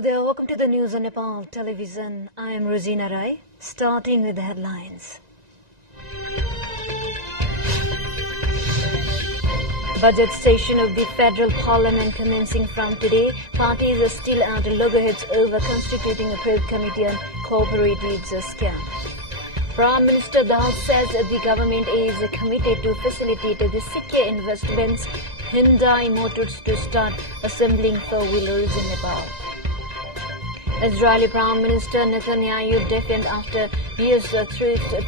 Hello there, welcome to the news on Nepal television. I am Rosina Rai, starting with the headlines. Budget session of the Federal Parliament commencing from today. Parties are still at loggerheads over constituting a probe committee on cooperatives scam. Prime Minister Dal says the government is committed to facilitate the secure investments Hyundai Motors to start assembling four-wheelers in Nepal. Israeli Prime Minister Netanyahu defiant after years threats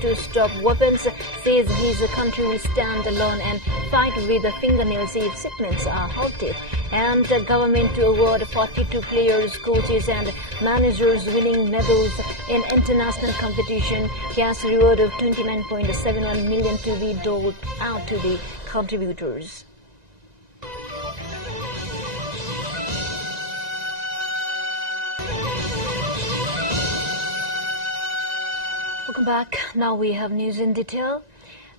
to stop weapons, says his country will stand alone and fight with the fingernails if shipments are halted. And the government to award 42 players, coaches and managers winning medals in international competition. Cash reward of 29.71 million to be doled out to the contributors. Welcome back. Now we have news in detail.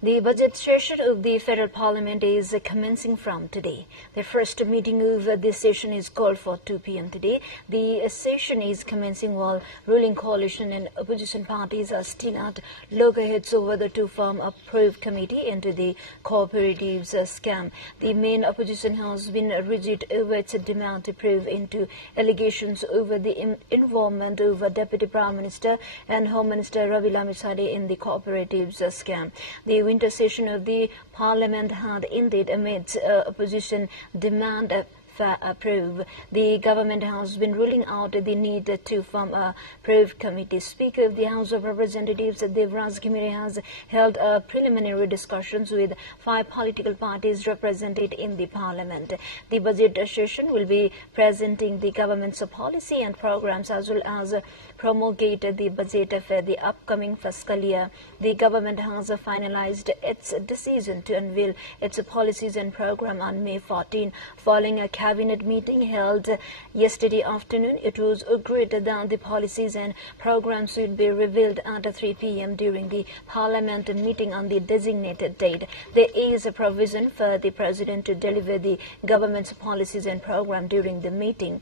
The budget session of the Federal Parliament is commencing from today. The first meeting of this session is called for 2 p.m. today. The session is commencing while ruling coalition and opposition parties are still at loggerheads over whether to form a probe committee into the cooperatives scam. The main opposition has been rigid over its demand to probe into allegations over the involvement of Deputy Prime Minister and Home Minister Ravi Lamithari in the cooperatives scam. The winter session of the Parliament had ended amidst opposition demand for a probe. The government has been ruling out the need to form a probe committee. Speaker of the House of Representatives, Devraj Ghimire, has held preliminary discussions with 5 political parties represented in the Parliament. The budget session will be presenting the government's policy and programs as well as promulgate the budget for the upcoming fiscal year. The government has finalized its decision to unveil its policies and program on May 14. Following a cabinet meeting held yesterday afternoon, it was agreed that the policies and programs will be revealed at 3 p.m. during the Parliament meeting on the designated date. There is a provision for the President to deliver the government's policies and program during the meeting.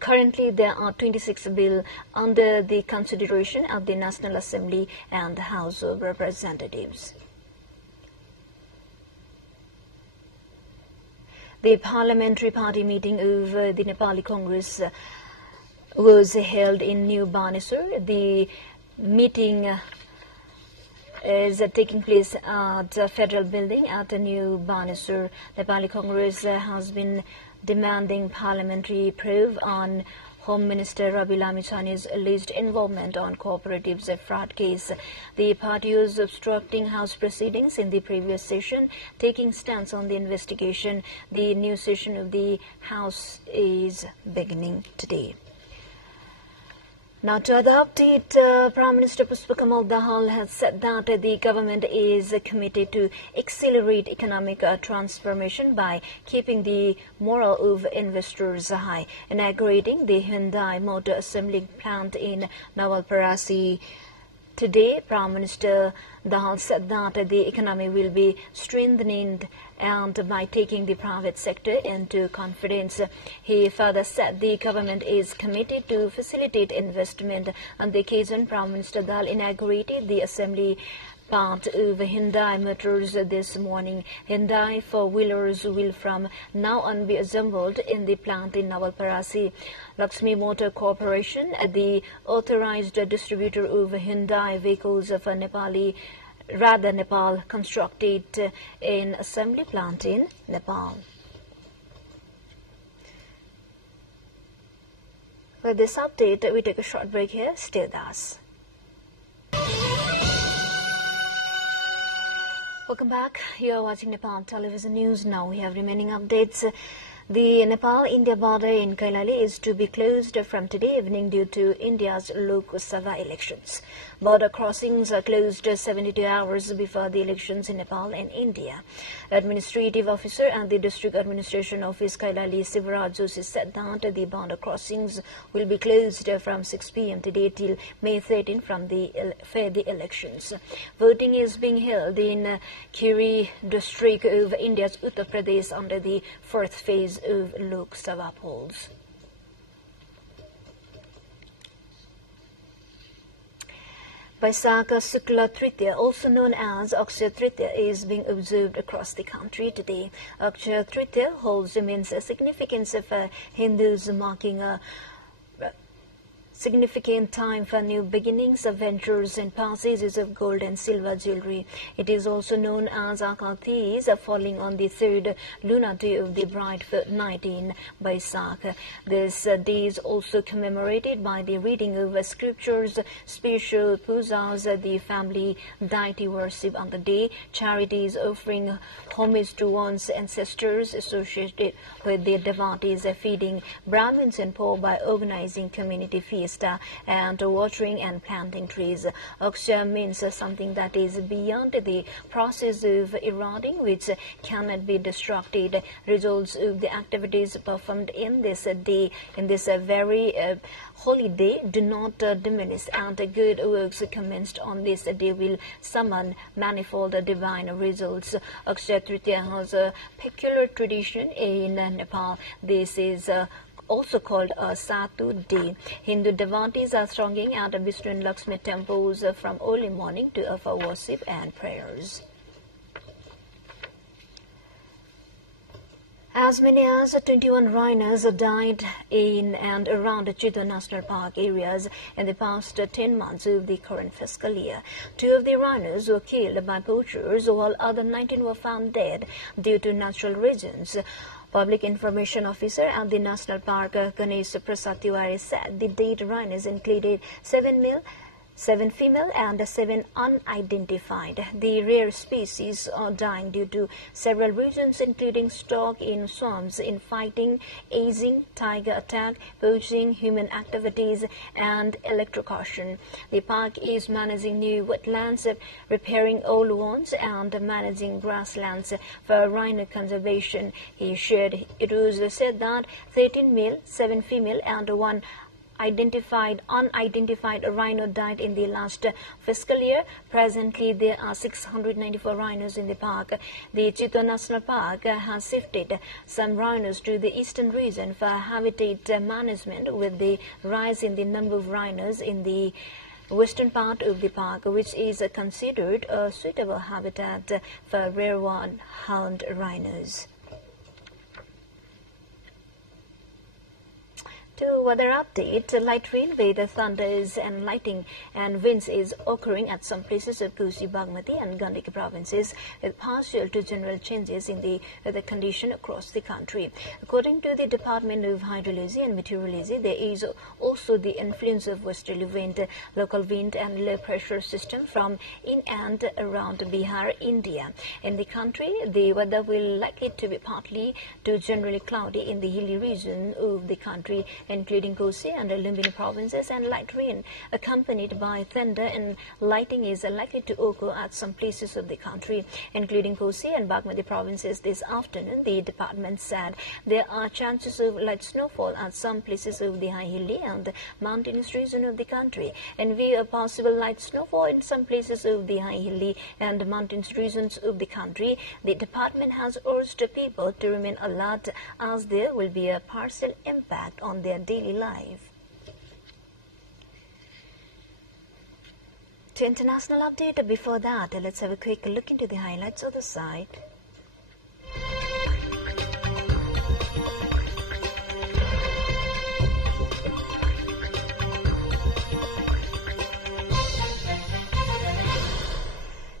Currently, there are 26 bills under the consideration of the National Assembly and the House of Representatives. The parliamentary party meeting of the Nepali Congress was held in New Baneswar. The meeting is taking place at the Federal Building at the New Baneswar. Nepali Congress has been demanding parliamentary probe on Home Minister Ravi Lamithari's alleged involvement on cooperatives fraud case. The party was obstructing House proceedings in the previous session, taking stance on the investigation. The new session of the House is beginning today. Now, to other update, Prime Minister Pushpakamal Dahal has said that the government is committed to accelerate economic transformation by keeping the morale of investors high. Inaugurating the Hyundai Motor Assembly plant in Nawalparasi today, Prime Minister Dahal said that the economy will be strengthened and by taking the private sector into confidence. He further said the government is committed to facilitate investment. On the occasion, Prime Minister Dahal inaugurated the assembly plant of Hyundai Motors this morning. Hyundai four-wheelers will from now on be assembled in the plant in Nawalparasi. Lakshmi Motor Corporation, the authorized distributor of Hyundai vehicles for Nepal, constructed an assembly plant in Nepal. For this update, we take a short break here. Stay with us. Welcome back. You are watching Nepal Television News. Now we have remaining updates. The Nepal-India border in Kailali is to be closed from today evening due to India's Lok Sabha elections. Border crossings are closed 72 hours before the elections in Nepal and India. Administrative officer at the District Administration Office Kailali, Sivaraj Joshi, said that the border crossings will be closed from 6 p.m. today till May 13 for the elections. Voting is being held in Kiri district of India's Uttar Pradesh under the fourth phase of Lok Sabha polls. Vaisakha Shukla Tritiya, also known as Akshaya Tritiya, is being observed across the country today. Akshaya Tritiya holds immense significance for Hindus, marking a significant time for new beginnings, adventures, and purchases of gold and silver jewelry. It is also known as Akatis, falling on the third lunar day of the bright night in Vaisakha. This day is also commemorated by the reading of scriptures, special pujas, the family deity worship on the day, charities, offering homage to one's ancestors associated with the devotees, feeding Brahmins and poor by organizing community feasts and watering and planting trees. Akshaya means something that is beyond the process of eroding, which cannot be destructed. Results of the activities performed in this day, in this very holy day, do not diminish, and good works commenced on this day will summon manifold divine results. Akshaya Tritiya has a peculiar tradition in Nepal. This is also called a Satu Day. Hindu devotees are thronging at Vishnu and Lakshmi temples from early morning to offer worship and prayers. As many as 21 rhinos died in and around Chitwa National Park areas in the past 10 months of the current fiscal year. 2 of the rhinos were killed by poachers, while other 19 were found dead due to natural reasons. Public Information Officer at the National Park, Ganesh Prasad Tiwari, said the dead rhinos included 7 male, 7 female and 7 unidentified. The rare species are dying due to several reasons, including stock in swamps, infighting, aging, tiger attack, poaching, human activities, and electrocution. The park is managing new wetlands, repairing old ones, and managing grasslands for rhino conservation. It was said that 13 male, 7 female, and 1 unidentified rhino died in the last fiscal year. Presently, there are 694 rhinos in the park. The Chitwa National Park has shifted some rhinos to the eastern region for habitat management, with the rise in the number of rhinos in the western part of the park, which is considered a suitable habitat for rare one-horned rhinos. To weather update, light rain with thunders and lightning and winds is occurring at some places of Kosi, Bagmati and Gandhika provinces, with partial to general changes in the weather condition across the country. According to the Department of Hydrology and Meteorology, there is also the influence of westerly wind, local wind and low pressure system from in and around Bihar, India. In the country, the weather will likely to be partly to generally cloudy in the hilly region of the country, including Kosi and Lumbini provinces, and light rain accompanied by thunder and lightning is likely to occur at some places of the country, including Kosi and Bagmati provinces this afternoon. The department said there are chances of light snowfall at some places of the high hilly and mountainous region of the country. In view of possible light snowfall in some places of the high hilly and mountainous regions of the country, the department has urged people to remain alert, as there will be a partial impact on their daily life. To international update, before that, let's have a quick look into the highlights of the site.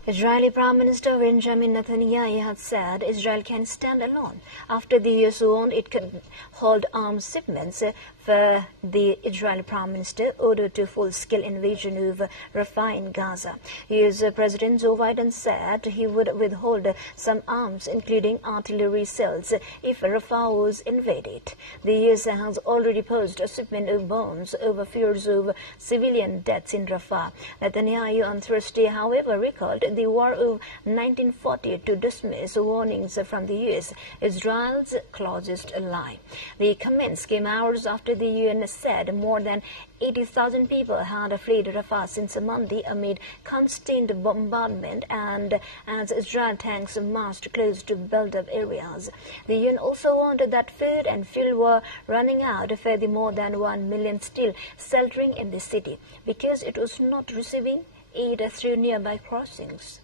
Israeli Prime Minister Benjamin Netanyahu has said Israel can stand alone after the U.S. warned it could hold arms shipments for the Israeli Prime Minister ordered to full-scale invasion of Rafah in Gaza. U.S. President Joe Biden said he would withhold some arms, including artillery shells, if Rafah was invaded. The U.S. has already paused a shipment of bombs over fears of civilian deaths in Rafah. Netanyahu on Thursday, however, recalled the war of 1940 to dismiss warnings from the U.S., Israel's closest ally. The comments came hours after the UN said more than 80,000 people had fled Rafah since Monday amid constant bombardment and as Israel tanks marched close to built-up areas. The UN also warned that food and fuel were running out for the more than 1 million still sheltering in the city because it was not receiving aid through nearby crossings.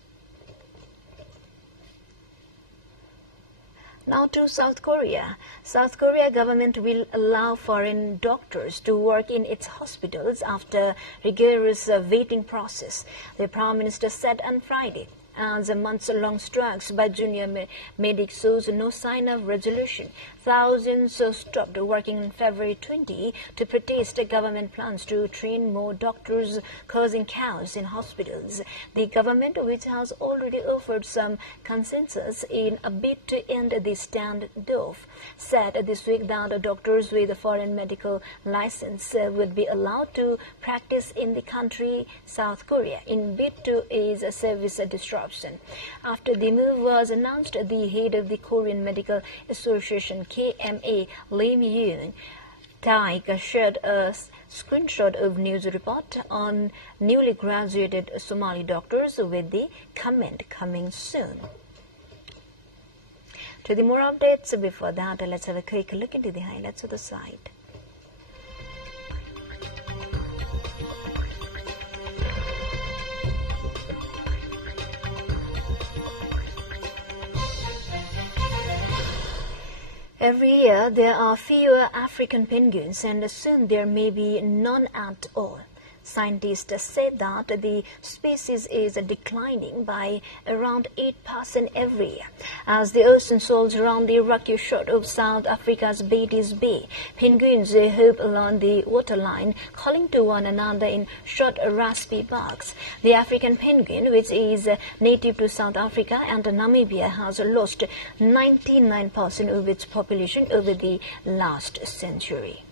Now to South Korea. South Korea government will allow foreign doctors to work in its hospitals after rigorous vetting process, the Prime Minister said on Friday. As a months-long strikes by junior medics shows no sign of resolution, thousands stopped working on February 20 to protest the government plans to train more doctors, causing chaos in hospitals. The government, which has already offered some consensus in a bid to end the standoff, said this week that doctors with a foreign medical license would be allowed to practice in the country, South Korea, in bid to ease service disruption. After the move was announced, the head of the Korean Medical Association, KMA, Lim Yoon-taek, shared a screenshot of news report on newly graduated Somali doctors with the comment coming soon. To the more updates, before that, let's have a quick look into the highlights of the site. Every year, there are fewer African penguins, and soon there may be none at all. Scientists say that the species is declining by around 8% every year. As the ocean swells around the rocky shore of South Africa's Beatties Bay, penguins hop along the waterline, calling to one another in short, raspy barks. The African penguin, which is native to South Africa and Namibia, has lost 99% of its population over the last century.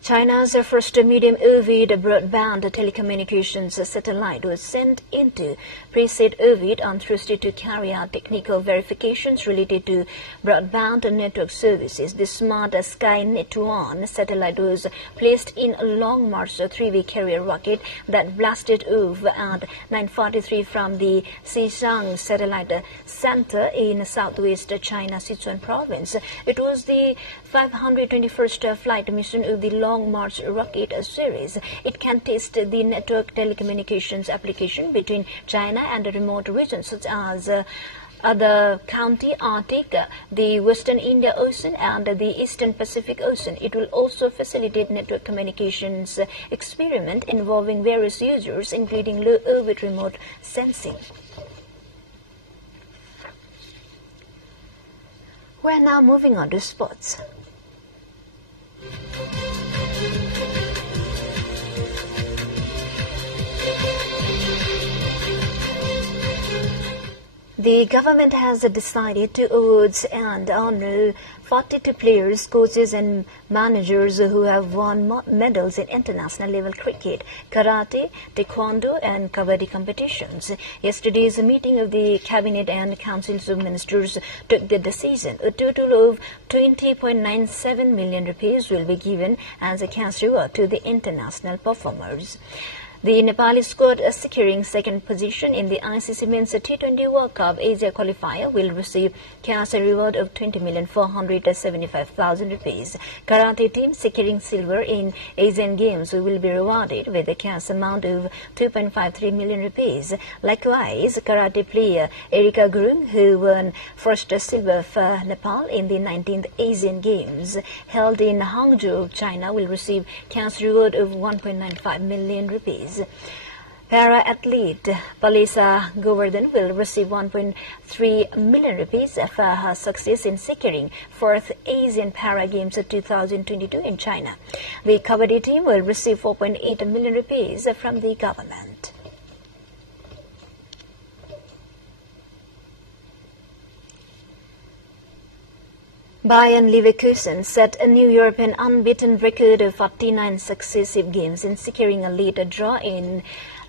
China's first medium-orbit broadband telecommunications satellite was sent into preset orbit on Thursday to carry out technical verifications related to broadband network services. The Smart Skynet 1 satellite was placed in a Long March 3V carrier rocket that blasted off at 9:43 from the Xishan Satellite Center in southwest China, Sichuan province. It was the 521st flight mission of the Long March rocket series. It can test the network telecommunications application between China and remote regions such as the County Arctic, the Western Indian Ocean, and the Eastern Pacific Ocean. It will also facilitate network communications experiment involving various users, including low-orbit remote sensing. We're now moving on to sports. The government has decided to award and honor 42 players, coaches and managers who have won medals in international level cricket, karate, taekwondo and kabaddi competitions. Yesterday's meeting of the Cabinet and Councils of Ministers took the decision. A total of 20.97 million rupees will be given as a cash reward to the international performers. The Nepali squad, securing second position in the ICC Men's T20 World Cup Asia qualifier, will receive cash reward of 20,475,000 rupees. Karate team, securing silver in Asian Games, will be rewarded with a cash amount of 2.53 million rupees. Likewise, karate player Erika Gurung, who won first silver for Nepal in the 19th Asian Games held in Hangzhou, China, will receive cash reward of 1.95 million rupees. Para-athlete Palisa Govardhan will receive 1.3 million rupees for her success in securing 4th Asian Para Games 2022 in China. The Kabaddi team will receive 4.8 million rupees from the government. Bayern Leverkusen set a new European unbeaten record of 49 successive games in securing a late draw in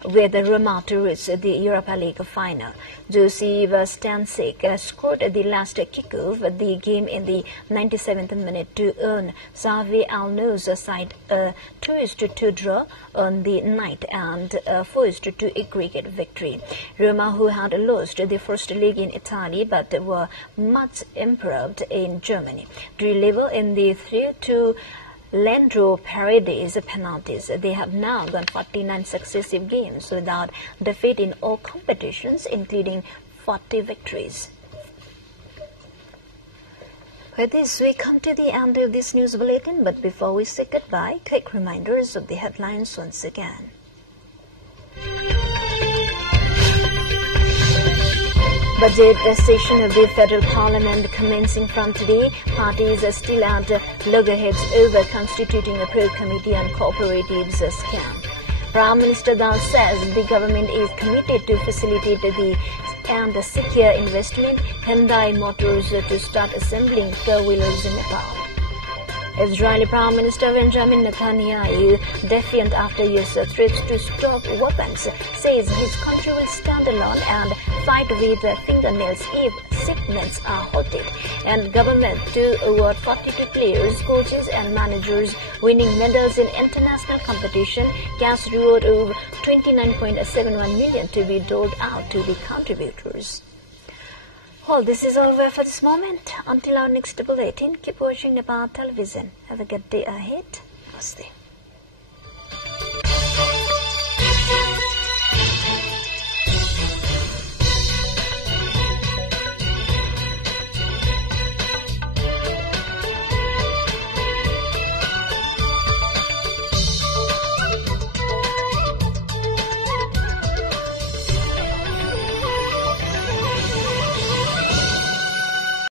with Roma to reach the Europa League final. Josip Stanisic scored the last kickoff of the game in the 97th minute to earn Xavi Alonso's side a 2-2 draw on the night and a 4-2 aggregate victory. Roma, who had lost the first leg in Italy but were much improved in Germany, drew level in the 3-2 Landro parodies penalties. They have now gone 49 successive games without defeat in all competitions, including 40 victories. With this, we come to the end of this news bulletin, but before we say goodbye, quick reminders of the headlines once again. Budget session of the Federal Parliament commencing from today. Parties are still at loggerheads over constituting a pro-committee on cooperatives scam. Prime Minister Das says the government is committed to facilitate the secure investment. Hyundai Motors to start assembling four-wheelers in Nepal. Israeli Prime Minister Benjamin Netanyahu, defiant after U.S. threats to stop weapons, says his country will stand alone and fight with fingernails if shipments are halted. And government to award 42 players, coaches and managers winning medals in international competition. Cash reward of 29.71 million to be doled out to the contributors. Well, this is all for this moment. Until our next bulletin, keep watching Nepal television. Have a good day ahead. Namaste.